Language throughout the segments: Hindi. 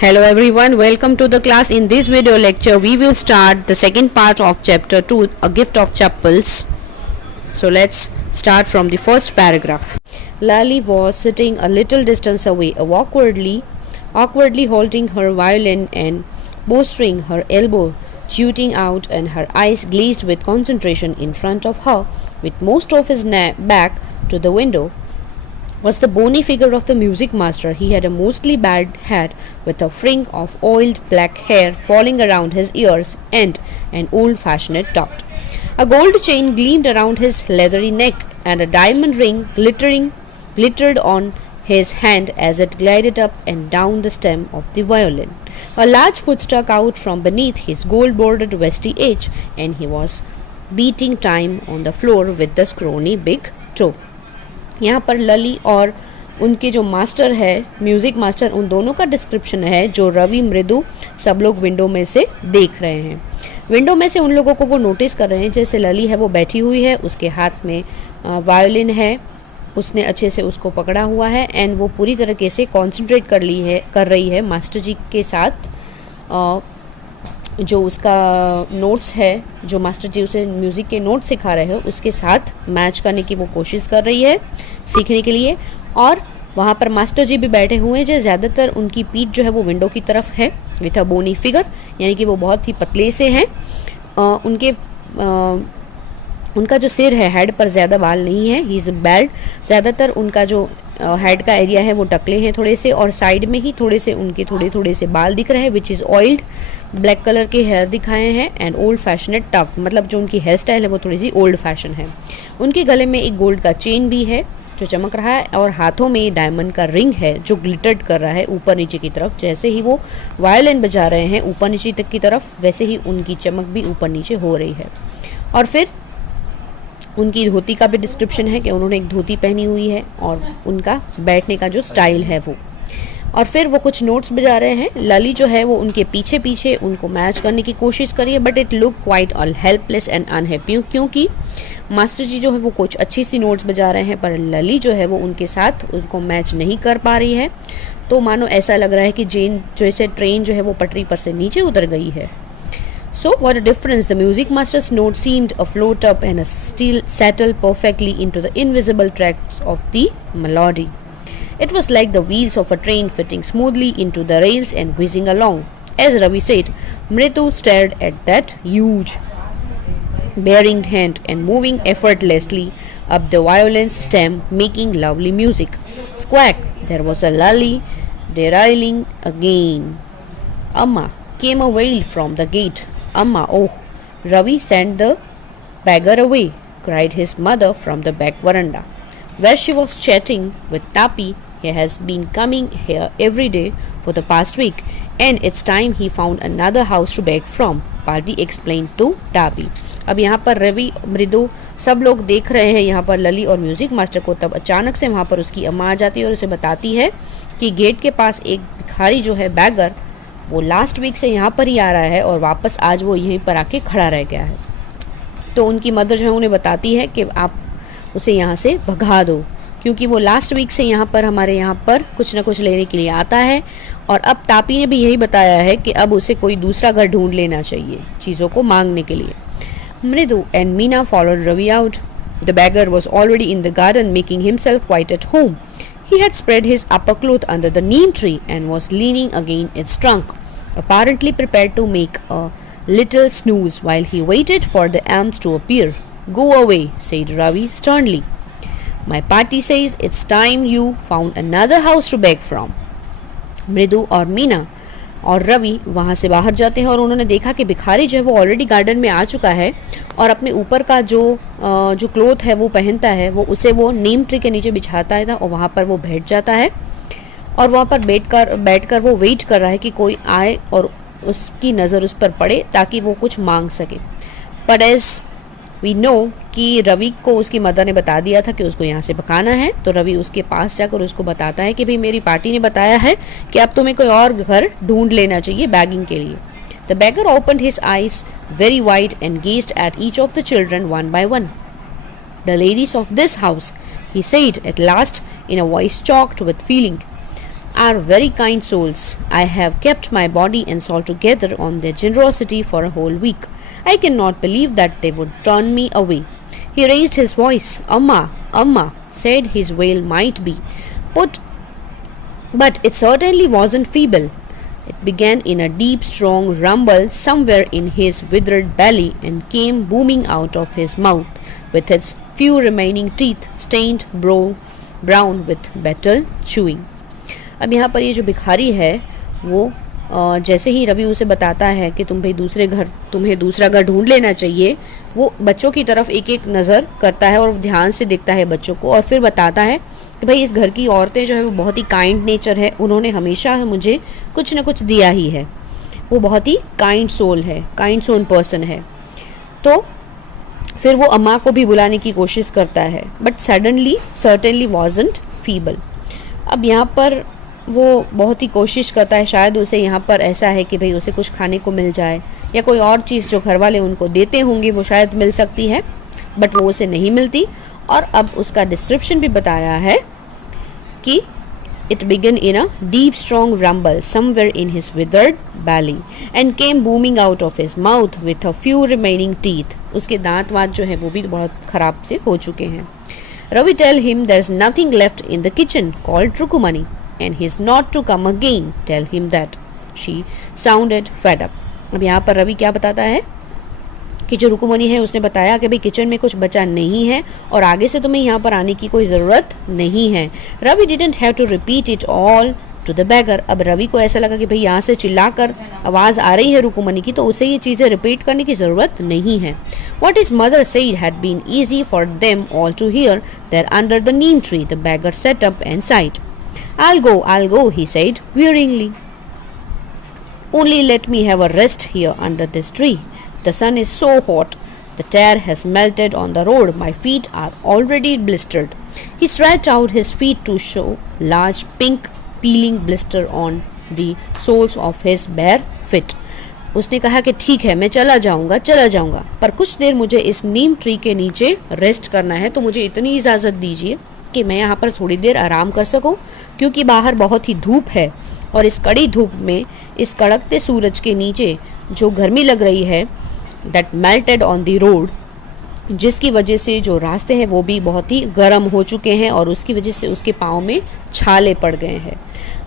Hello everyone, welcome to the class. In this video lecture, we will start the second part of chapter 2, A Gift of Chappals. So let's start from the first paragraph. Lali was sitting a little distance away, awkwardly holding her violin and bowstring, her elbow jutting out and her eyes glazed with concentration. In front of her, with most of his back to the window, was the bony figure of the music master. He had a mostly bald hat with a fringe of oiled black hair falling around his ears and an old-fashioned tuft. A gold chain gleamed around his leathery neck, and a diamond ring glittered on his hand as it glided up and down the stem of the violin. A large foot stuck out from beneath his gold-bordered vesty edge, and he was beating time on the floor with the scrawny big toe. यहाँ पर लली और उनके जो मास्टर है म्यूज़िक मास्टर, उन दोनों का डिस्क्रिप्शन है जो रवि मृदु सब लोग विंडो में से देख रहे हैं। विंडो में से उन लोगों को वो नोटिस कर रहे हैं। जैसे लली है वो बैठी हुई है, उसके हाथ में वायोलिन है, उसने अच्छे से उसको पकड़ा हुआ है एंड वो पूरी तरीके से कॉन्सेंट्रेट कर रही है मास्टर जी के साथ। जो उसका नोट्स है, जो मास्टर जी उसे म्यूज़िक के नोट्स सिखा रहे हैं, उसके साथ मैच करने की वो कोशिश कर रही है सीखने के लिए। और वहाँ पर मास्टर जी भी बैठे हुए हैं, जो ज़्यादातर उनकी पीठ जो है वो विंडो की तरफ है, विथ अ बोनी फिगर, यानी कि वो बहुत ही पतले से हैं। उनका जो सिर है, हेड पर ज़्यादा बाल नहीं है, ही इज़ बैल्ड। ज़्यादातर उनका जो हेड का एरिया है वो टकले हैं थोड़े से, और साइड में ही थोड़े से थोड़े से बाल दिख रहे हैं, which is oiled. Black colour के हेयर दिखाए हैं एंड ओल्ड फैशनेड टफ, मतलब जो उनकी हेयर स्टाइल है वो थोड़ी सी ओल्ड फैशन है। उनके गले में एक गोल्ड का चेन भी है जो चमक रहा है, और हाथों में डायमंड का रिंग है जो ग्लिटर्ड कर रहा है ऊपर नीचे की तरफ। जैसे ही वो वायलिन बजा रहे हैं ऊपर नीचे तक की तरफ, वैसे ही उनकी चमक भी ऊपर नीचे हो रही है। और फिर उनकी धोती का भी डिस्क्रिप्शन है कि उन्होंने एक धोती पहनी हुई है और उनका बैठने का जो स्टाइल है वो। और फिर वो कुछ नोट्स बजा रहे हैं। लली जो है वो उनके पीछे पीछे उनको मैच करने की कोशिश करी है, but it look quite all helpless and unhappy, क्योंकि मास्टर जी जो है वो कुछ अच्छी सी नोट्स बजा रहे हैं, पर लली जो है वो उनके साथ उनको मैच नहीं कर पा रही है। तो मानो ऐसा लग रहा है कि जैसे ट्रेन जो है वो पटरी पर से नीचे उतर गई है। So what a difference! The music master's note seemed to float up and still settle perfectly into the invisible tracks of the melody. It was like the wheels of a train fitting smoothly into the rails and whizzing along. As Ravi said, Mritu stared at that huge, bare-ringed hand and moving effortlessly up the violin's stem, making lovely music. Squawk! There was a Lali derailing again. Amma! Came a wail from the gate. Amma, oh! Ravi, sent the beggar away, cried his mother from the back veranda, where she was chatting with Tapi. He has been coming here every day for the past week, and it's time he found another house to beg from, Party explained to Tapi. अब यहाँ पर रवि मृदु सब लोग देख रहे हैं यहाँ पर लली और म्यूज़िक मास्टर को। तब अचानक से वहाँ पर उसकी अम्मा आ जाती है और उसे बताती है कि गेट के पास एक भिखारी जो है बैगर, वो लास्ट वीक से यहाँ पर ही आ रहा है और वापस आज वो यहीं पर आके खड़ा रह गया है। तो उनकी मदर जो है उन्हें बताती है कि आप उसे यहाँ से भगा दो, क्योंकि वो लास्ट वीक से यहाँ पर हमारे यहाँ पर कुछ ना कुछ लेने के लिए आता है। और अब तापी ने भी यही बताया है कि अब उसे कोई दूसरा घर ढूंढ लेना चाहिए चीज़ों को मांगने के लिए। Mridu and Meena followed Ravi out. The beggar was already in the garden making himself quite at home. He had spread his upper cloth under the neem tree and was leaning against its trunk, apparently prepared to make a little snooze while he waited for the elms to appear. Go away, said Ravi sternly. My party says it's time you found another house to beg from. मृदु और मीना और रवि वहाँ से बाहर जाते हैं और उन्होंने देखा कि भिखारी जो है वो ऑलरेडी गार्डन में आ चुका है और अपने ऊपर का जो क्लोथ है वो पहनता है, वो उसे वो नीम ट्री के नीचे बिछाता है और वहाँ पर वो बैठ जाता है और वहाँ पर बैठकर वो वेट कर रहा है कि कोई आए और उसकी नज़र उस पर पड़े ताकि वो कुछ मांग सके। पर एज वी नो कि रवि को उसकी मदर ने बता दिया था कि उसको यहाँ से भगाना है, तो रवि उसके पास जाकर उसको बताता है कि भाई मेरी पार्टी ने बताया है कि अब तुम्हें कोई और घर ढूंढ लेना चाहिए बैगिंग के लिए। The beggar opened his eyes very wide and gazed at each of the children one by one. The ladies of this house, he said at last in a voice choked with feeling. are very kind souls. I have kept my body and soul together on their generosity for a whole week. I cannot believe that they would turn me away. He raised his voice. Amma, Amma, said his wail might be put, but it certainly wasn't feeble. It began in a deep, strong rumble somewhere in his withered belly and came booming out of his mouth, with its few remaining teeth stained brown with battle chewing. अब यहाँ पर ये जो भिखारी है वो जैसे ही रवि उसे बताता है कि तुम्हें दूसरा घर ढूंढ लेना चाहिए, वो बच्चों की तरफ एक एक नज़र करता है और ध्यान से देखता है बच्चों को, और फिर बताता है कि भाई इस घर की औरतें जो है वो बहुत ही काइंड नेचर है, उन्होंने हमेशा मुझे कुछ ना कुछ दिया ही है, वो बहुत ही काइंड सोल है, काइंड सोल पर्सन है। तो फिर वो अम्मा को भी बुलाने की कोशिश करता है, बट सर्टेनली वॉजंट फीबल। अब यहाँ पर वो बहुत ही कोशिश करता है, शायद उसे यहाँ पर ऐसा है कि भाई उसे कुछ खाने को मिल जाए या कोई और चीज़ जो घर वाले उनको देते होंगे वो शायद मिल सकती है, बट वो उसे नहीं मिलती। और अब उसका डिस्क्रिप्शन भी बताया है कि it began in a deep strong rumble somewhere in his withered belly and came booming out of his mouth with a few remaining teeth. उसके दांत वात जो है वो भी बहुत ख़राब से हो चुके हैं। Ravi tell him there's nothing left in the kitchen called Rukumani and he's not to come again. Tell him that. She sounded fed up. अब यहाँ पर रवि क्या बताता है कि जो रुकुमनी है उसने बताया कि भाई किचन में कुछ बचा नहीं है और आगे से तुम्हें यहाँ पर आने की कोई ज़रूरत नहीं है। Ravi didn't have to repeat it all to the beggar. अब रवि को ऐसा लगा कि भाई यहाँ से चिल्लाकर आवाज़ आ रही है रुकुमनी की, तो उसे ये चीज़ें रिपीट करने की ज़रूरत नहीं है। What his mother said had been easy for them all to hear there under the neem tree. The beggar sat up and sighed. I'll go, he said wearingly. Only let me have a rest here under this tree. The sun is so hot. The tar has melted on the road. My feet are already blistered. He stretched out his feet to show large pink peeling blister on the soles of his bare feet. उसने कहा कि ठीक है मैं चला जाऊंगा, पर कुछ देर मुझे इस नीम ट्री के नीचे रेस्ट करना है, तो मुझे इतनी इजाज़त दीजिए कि मैं यहाँ पर थोड़ी देर आराम कर सकूँ, क्योंकि बाहर बहुत ही धूप है और इस कड़ी धूप में, इस कड़कते सूरज के नीचे जो गर्मी लग रही है, that melted on the road, जिसकी वजह से जो रास्ते हैं वो भी बहुत ही गर्म हो चुके हैं और उसकी वजह से उसके पाँव में छाले पड़ गए हैं।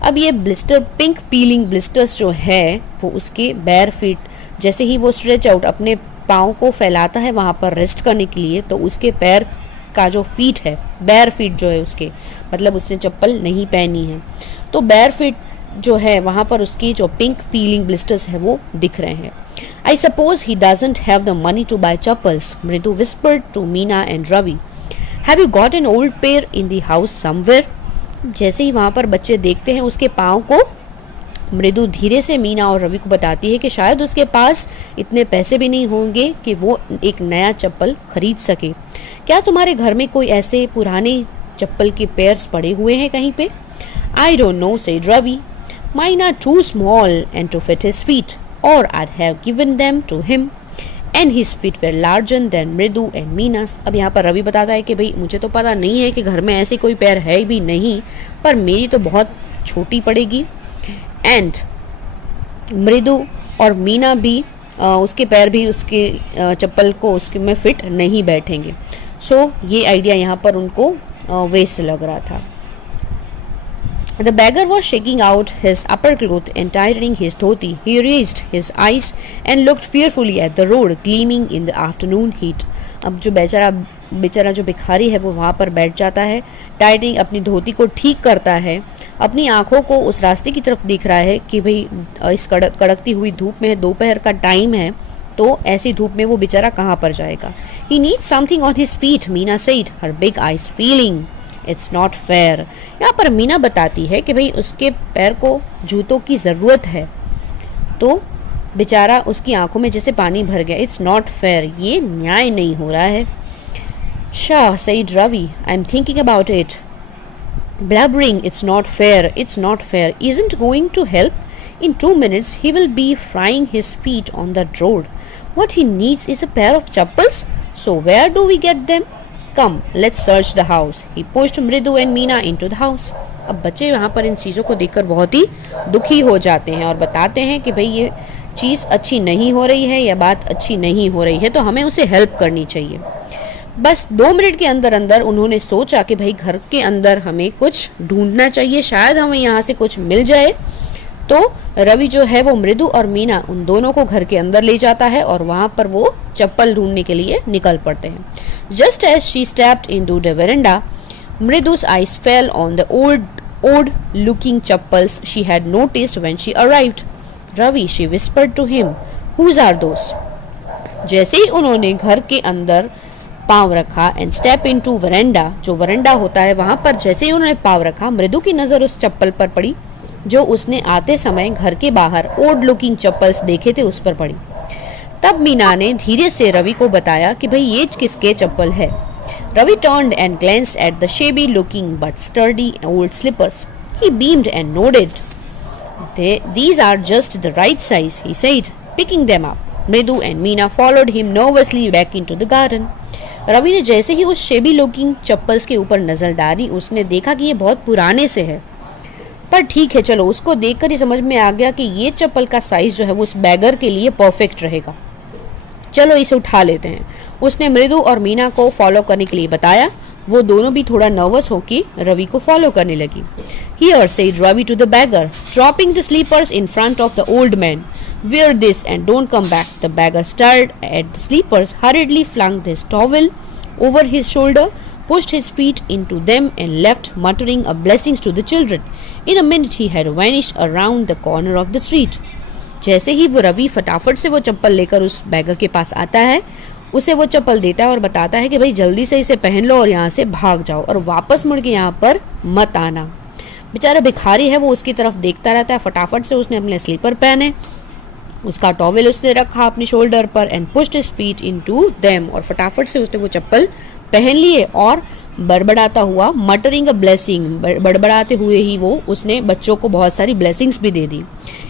अब ये ब्लिस्टर, पिंक पीलिंग ब्लिस्टर्स जो है वो उसके बैर फीट, जैसे ही वो स्ट्रेच आउट अपने पाँव को फैलाता है वहाँ पर रेस्ट करने के लिए, तो उसके पैर का जो फीट है, बैर फीट जो है उसके, मतलब उसने चप्पल नहीं पहनी है, तो बैर फीट जो है वहाँ पर उसकी जो पिंक पीलिंग ब्लिस्टर्स है वो दिख रहे हैं। I suppose he doesn't have the money to buy chappals, Mridu whispered to Meena and Ravi. Have you got an old pair in the house somewhere? जैसे ही वहाँ पर बच्चे देखते हैं उसके पाँव को, मृदु धीरे से मीना और रवि को बताती है कि शायद उसके पास इतने पैसे भी नहीं होंगे कि वो एक नया चप्पल खरीद सके। क्या तुम्हारे घर में कोई ऐसे पुराने चप्पल के पेयर्स पड़े हुए हैं कहीं पे? I don't know, said Ravi. Mine are too small and to fit his feet, or I'd have given them to him. And his feet were larger than Mridu and Meena's. अब यहाँ पर रवि बताता है कि भाई मुझे तो पता नहीं है कि घर में ऐसे कोई पैर है भी नहीं, पर मेरी तो बहुत छोटी पड़ेगी, एंड मृदु और मीना भी उसके पैर भी उसके चप्पल को उसके में फिट नहीं बैठेंगे। सो ये आइडिया यहाँ पर उनको वेस्ट लग रहा था। The beggar was shaking out his upper cloth and tightening his dhoti. He raised his eyes and looked fearfully at the road gleaming in the afternoon heat. अब जो बेचारा जो भिखारी है वो वहाँ पर बैठ जाता है, टाइटिंग अपनी धोती को ठीक करता है, अपनी आंखों को उस रास्ते की तरफ देख रहा है कि भाई इस कड़कती हुई धूप में दोपहर का टाइम है, तो ऐसी धूप में वो बेचारा कहाँ पर जाएगा। He needs something on his feet, Meena said, her big eyes feeling. It's not fair. यहाँ पर मीना बताती है कि भाई उसके पैर को जूतों की ज़रूरत है, तो बेचारा उसकी आंखों में जैसे पानी भर गया। It's not fair. ये न्याय नहीं हो रहा है। Shah, said Ravi, I'm thinking about it. Blabbering, it's not fair, it's not fair, isn't going to help. In 2 minutes he will be frying his feet on the road. What he needs is a pair of chappals. So where do we get them? Come, let's search the house. He pushed Mridu and Meena into the house. अब बच्चे यहाँ पर इन चीज़ों को देखकर बहुत ही दुखी हो जाते हैं और बताते हैं कि भाई ये चीज़ अच्छी नहीं हो रही है, या बात अच्छी नहीं हो रही है, तो हमें उसे हेल्प करनी चाहिए। बस 2 मिनट के अंदर अंदर उन्होंने सोचा कि भाई घर के अंदर हमें कुछ ढूंढना चाहिए, शायद हमें यहाँ से कुछ मिल जाए। तो रवि जो है वो मृदु और मीना उन दोनों को घर के अंदर ले जाता है और वहाँ पर वो चप्पल ढूंढने के लिए निकल पड़ते हैं। Just as she stepped into the veranda, Mridu's eyes fell on the odd looking chappals she had noticed when she arrived. Ravi, she whispered to him, whose are those? जैसे ही उन्होंने घर के अंदर पाँव रखा एंड स्टेप इनटू वरेंडा, जो वरेंडा होता है वहाँ पर जैसे ही उन्होंने पाँव रखा, मृदु की नज़र उस चप्पल पर पड़ी जो उसने आते समय घर के बाहर ओड लुकिंग चप्पल्स देखे थे उस पर पड़ी। तब मीना ने धीरे से रवि को बताया कि भाई ये किसके चप्पल है। Ravi turned and glanced at the shabby looking but sturdy old slippers. He beamed and nodded. These are just the right size, he said, picking them up. Mridu and Meena followed him nervously back into the garden. Ravi ने जैसे ही उस शेबी लुकिंग चप्पल्स के ऊपर नजर डाली, उसने देखा कि ये बहुत पुराने से है, पर ठीक है, चलो उसको देखकर ही समझ में आ गया कि ये चप्पल का साइज जो है वो उस बैगर के लिए परफेक्ट रहेगा। चलो इसे उठा लेते हैं। उसने मृदु और मीना को फॉलो करने के लिए बताया। वो दोनों भी थोड़ा नर्वस होकर रवि को फॉलो करने लगी। Here said Ravi to the beggar, dropping the sleepers in front of the old man. Wear this and don't come back. The beggar stared at the sleepers, hurriedly flung his towel over his shoulder, pushed his feet into them and left, muttering a blessings to the children. In a minute he had vanished around the corner of the street. जैसे ही वो रवि फटाफट से वो चप्पल लेकर उस बैगर के पास आता है, उसे वो चप्पल देता है और बताता है कि भाई जल्दी से इसे पहन लो और यहाँ से भाग जाओ और वापस मुड़ के यहाँ पर मत आना। बेचारा भिखारी है, वो उसकी तरफ देखता रहता है। फटाफट से उसने अपने स्लीपर पहने, उसका टॉवेल उसने रखा अपनी शोल्डर पर and pushed his feet into them, और फटाफट से उसने वो चप्पल पहन लिए और बड़बड़ाता हुआ, मटरिंग अ ब्लेसिंग, बड़बड़ाते हुए ही वो उसने बच्चों को बहुत सारी ब्लेसिंग्स भी दे दी।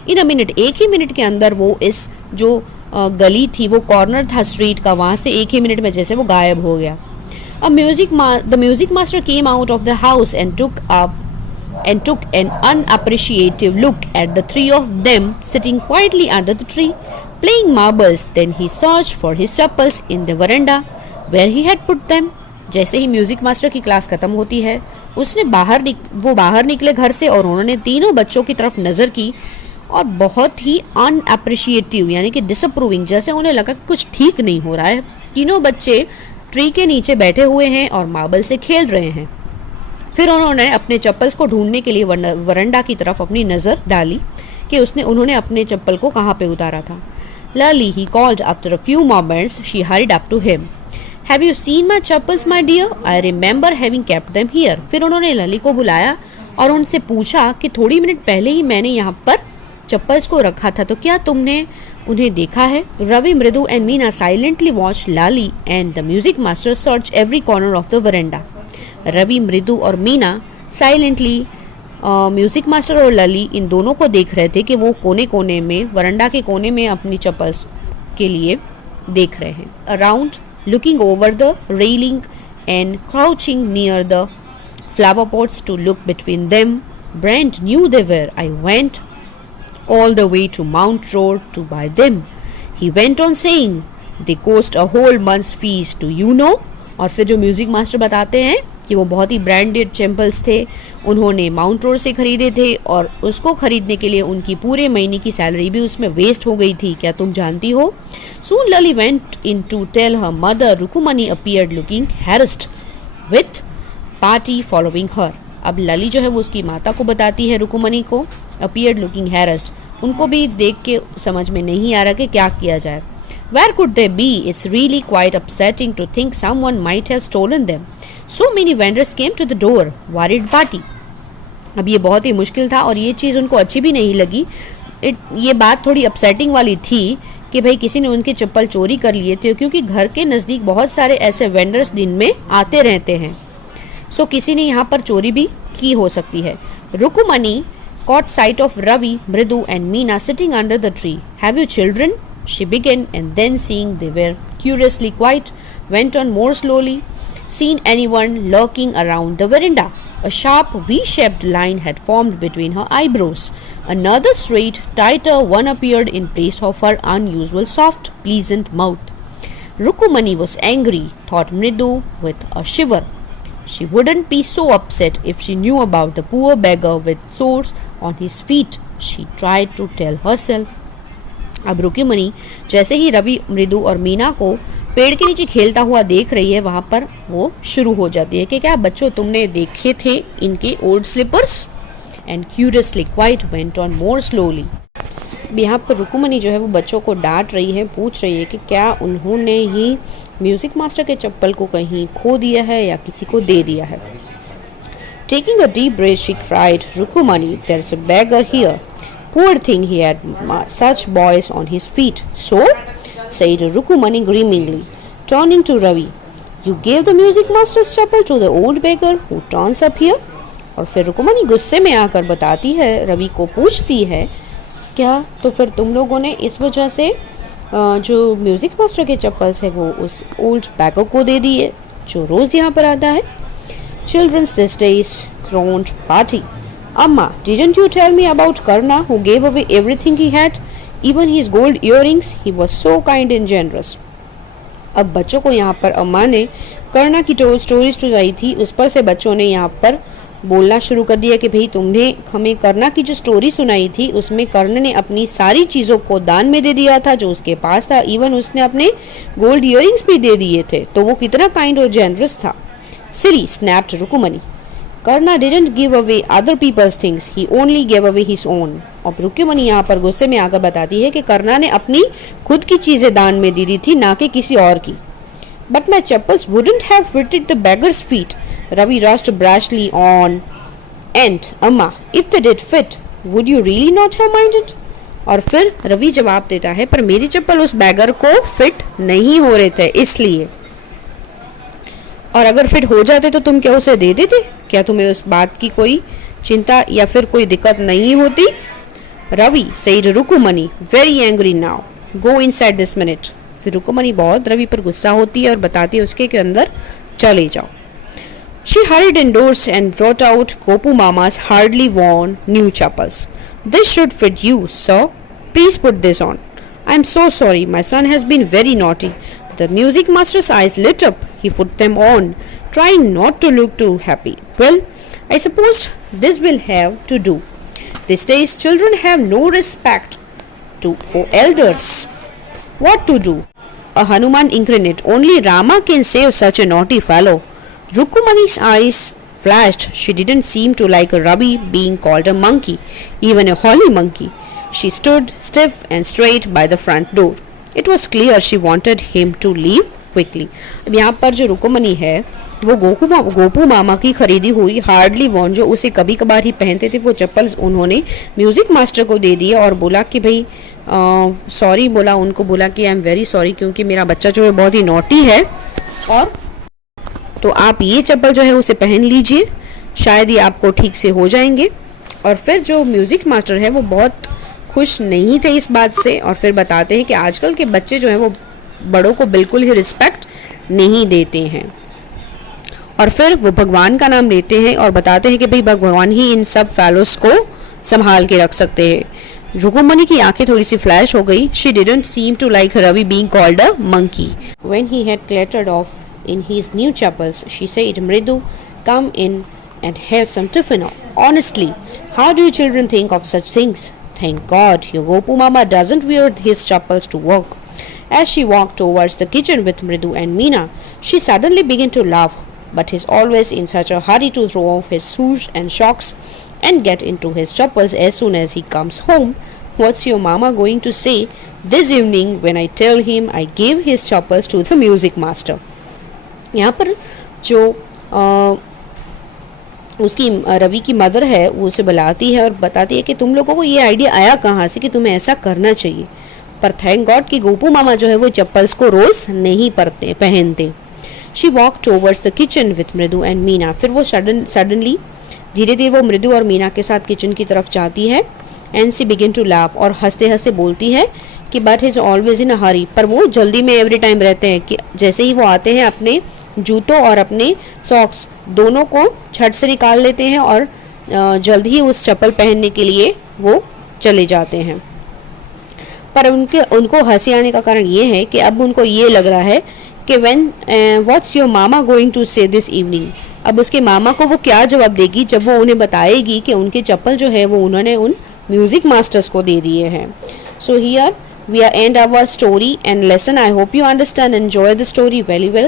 इन अ मिनट, एक ही मिनट के अंदर वो इस जो गली थी, वो कॉर्नर था स्ट्रीट का, वहाँ से एक ही मिनट में जैसे वो गायब हो गया। The music master came out of the house and took an unappreciative look at the three of them sitting quietly under the tree, playing marbles. Then he searched for his chappals in the veranda where he had put them. जैसे ही म्यूजिक मास्टर की क्लास खत्म होती है, उसने वो बाहर निकले घर से और उन्होंने तीनों बच्चों की तरफ नज़र की और बहुत ही अनअप्रिशिएटिव यानी कि डिसअप्रूविंग, जैसे उन्हें लगा कुछ ठीक नहीं हो रहा है। तीनों बच्चे ट्री के नीचे बैठे हुए हैं और मार्बल से खेल रहे हैं। फिर उन्होंने अपने चप्पल्स को ढूंढने के लिए वरंडा की तरफ अपनी नज़र डाली कि उन्होंने अपने चप्पल को कहाँ पे उतारा था। Lally, he called after a few moments. She hurried up to him. Have you seen my chappals, my dear? I remember having kept them here. फिर उन्होंने लली को बुलाया और उनसे पूछा कि थोड़ी मिनट पहले ही मैंने यहाँ पर चप्पल्स को रखा था, तो क्या तुमने उन्हें देखा है? Ravi, Mridu and Meena silently watched Lally and the music master search every corner of the veranda. Ravi, मृदु और मीना साइलेंटली म्यूजिक मास्टर और लली इन दोनों को देख रहे थे कि वो कोने कोने में, वरंडा के कोने में अपनी चप्पल्स के लिए देख रहे हैं। Around, looking over the railing and crouching near the flower pots to look between them, Brent knew they were. I went all the way to Mount Road to buy them. He went on saying, they cost a whole month's fees, do you know? और फिर जो म्यूजिक मास्टर बताते हैं कि वो बहुत ही ब्रांडेड चैम्पल्स थे, उन्होंने माउंट रोड से खरीदे थे और उसको खरीदने के लिए उनकी पूरे महीने की सैलरी भी उसमें वेस्ट हो गई थी, क्या तुम जानती हो? Soon Lally went in to tell her mother. Rukumani appeared looking harassed with party following her. अब लली जो है वो उसकी माता को बताती है, रुकुमनी को, appeared looking harassed. उनको भी देख के समझ में नहीं आ रहा कि क्या किया जाए। Where could they be? It's really quite upsetting to think someone might have stolen them. So many vendors came to the door. Worried party. अब ये बहुत ही मुश्किल था और ये चीज़ उनको अच्छी भी नहीं लगी। ये बात थोड़ी अपसेटिंग वाली थी कि भाई किसी ने उनके चप्पल चोरी कर लिए थे, क्योंकि घर के नज़दीक बहुत सारे ऐसे वेंडर्स दिन में आते रहते हैं। सो किसी ने यहाँ पर चोरी भी की हो सकती है। रुकुमनी caught sight of Ravi, Mridu and Meena sitting under the tree. Have you children? She began, and then seeing they were curiously quiet, went on more slowly. seen anyone lurking around the veranda. A sharp V-shaped line had formed between her eyebrows. Another straight, tighter one appeared in place of her unusual soft, pleasant mouth. Rukumani was angry, thought Mridu with a shiver. She wouldn't be so upset if she knew about the poor beggar with sores on his feet, she tried to tell herself. अब रुक्मिणी जैसे ही रवि, मृदु और मीना को पेड़ के नीचे खेलता हुआ देख रही है, वहां पर वो शुरू हो जाती है कि क्या बच्चों तुमने देखे थे इनके old slippers? And curiously quite went on more slowly. यहाँ पर रुक्मिणी जो है वो बच्चों को डांट रही है, पूछ रही है कि क्या उन्होंने ही म्यूजिक मास्टर के चप्पल को कहीं खो दिया है या किसी को दे दिया है. Taking a deep breath, she cried, Rukumani, there's a beggar here. Poor thing, he had such boys on his feet. So, said Rukumani grimmingly, turning to Ravi, you gave the music master's chapel to the old beggar who turns up here? और फिर रुक्मिणी गुस्से में आकर बताती है, रवि को पूछती है, क्या तो फिर तुम लोगों ने इस वजह से जो म्यूजिक मास्टर के चप्पल्स है वो उस ओल्ड बैगर को दे दिए जो रोज यहाँ पर आता है. Children's this days groaned Pati. Amma, didn't you tell me about Karna who gave away everything he had, even his gold earrings? He was so kind and generous. अब बच्चों को यहाँ पर अम्मा ने कर्णा की स्टोरी सुनाई थी, उस पर से बच्चों ने यहाँ पर बोलना शुरू कर दिया कि भाई तुमने हमें कर्णा की जो स्टोरी सुनाई थी उसमें कर्ण ने अपनी सारी चीज़ों को दान में दे दिया था जो उसके पास था, इवन उसने अपने गोल्ड इयरिंग्स भी दे दिए थे, तो वो कितना काइंड और जेनरस था. Silly, snapped Rukumani. Karna didn't give away other people's things. He only gave away his own. और रुक्मिणी यहाँ पर गुस्से में आकर बताती है कि कर्णा ने अपनी खुद की चीजें दान में दे दी थी, ना कि किसी और की. But my chappals wouldn't have fitted the beggar's feet. Ravi rushed brashly on. And Amma, if they did fit, would you really not have minded? और फिर रवि जवाब देता है, पर मेरी चप्पल उस बैगर को फिट नहीं हो रहे थे इसलिए. और अगर फिट हो जाते तो तुम क्या उसे दे देते? क्या तुम्हें उस बात की कोई चिंता या फिर कोई दिक्कत नहीं होती? Ravi said Rukmani very angry now, go inside this minute. फिर रुकुमनी बहुत रवि पर गुस्सा होती है और बताती है उसके के अंदर चले जाओ. She hurried indoors and brought out Gopu Mama's hardly worn new chappals. This should fit you, sir. Please put this on. I am so sorry. My son has been very naughty. The music master's eyes lit up. He put them on, trying not to look too happy. Well, I suppose this will have to do. These days, children have no respect for elders. What to do? A Hanuman incarnate. Only Rama can save such a naughty fellow. Rukumani's eyes flashed. She didn't seem to like Ravi being called a monkey, even a holy monkey. She stood stiff and straight by the front door. It was clear she wanted him to leave quickly. अब यहाँ पर जो रुक्मिणी है वो गोपू मामा की खरीदी हुई हार्डली वॉन जो उसे कभी कभार ही पहनते थे वो चप्पल्स उन्होंने म्यूजिक मास्टर को दे दिए और बोला कि भाई सॉरी, बोला उनको, बोला कि आई एम वेरी सॉरी क्योंकि मेरा बच्चा जो है बहुत ही नॉटी है और तो आप ये चप्पल जो है उसे पहन लीजिए, शायद ही आपको ठीक से हो जाएंगे. और फिर जो म्यूजिक मास्टर है वो बहुत खुश नहीं थे इस बात से और फिर बताते हैं कि आजकल के बच्चे जो हैं वो बड़ों को बिल्कुल ही रिस्पेक्ट नहीं देते हैं. और फिर वो भगवान का नाम लेते हैं और बताते हैं कि भाई भगवान ही इन सब फैलोस को संभाल के रख सकते हैं. रुक्मिणी की आंखें थोड़ी सी फ्लैश हो गई. She didn't seem to like Ravi being called a monkey. When he had clattered off in his new chappals, she said, Mridu, come in and have some tiffin. Honestly, how do you children think of such things? Thank God, your Gopu Mama doesn't wear his chappals to work. As she walked towards the kitchen with Mridu and Meena, she suddenly began to laugh, but he's always in such a hurry to throw off his shoes and socks and get into his chappals as soon as he comes home. What's your mama going to say this evening when I tell him I gave his chappals to the music master? यहाँ पर जो उसकी रवि की मदर है वो उसे बुलाती है और बताती है कि तुम लोगों को ये आइडिया आया कहाँ से कि तुम्हें ऐसा करना चाहिए. पर थैंक गॉड कि गोपू मामा जो है वो चप्पल्स को रोज़ नहीं पहनते. She walk towards the kitchen with मृदु एंड मीना. फिर वो सडनली धीरे धीरे वो मृदु और मीना के साथ किचन की तरफ जाती है. And she begin to laugh और हंसते हंसते बोलती है कि but is always in a hurry. पर वो जल्दी में एवरी टाइम रहते हैं कि जैसे ही वो आते हैं अपने जूतों और अपने सॉक्स दोनों को छत से निकाल लेते हैं और जल्द ही उस चप्पल पहनने के लिए वो चले जाते हैं। पर उनको हंसी आने का कारण ये है कि अब उनको ये लग रहा है कि what's your mama going to say this evening. अब उसके मामा को वो क्या जवाब देगी जब वो उन्हें बताएगी कि उनके चप्पल जो है वो उन्होंने उन म्यूजिक मास्टर्स को दे दिए हैं। So here we are end our story and lesson. I hope you understand and enjoy the story very well.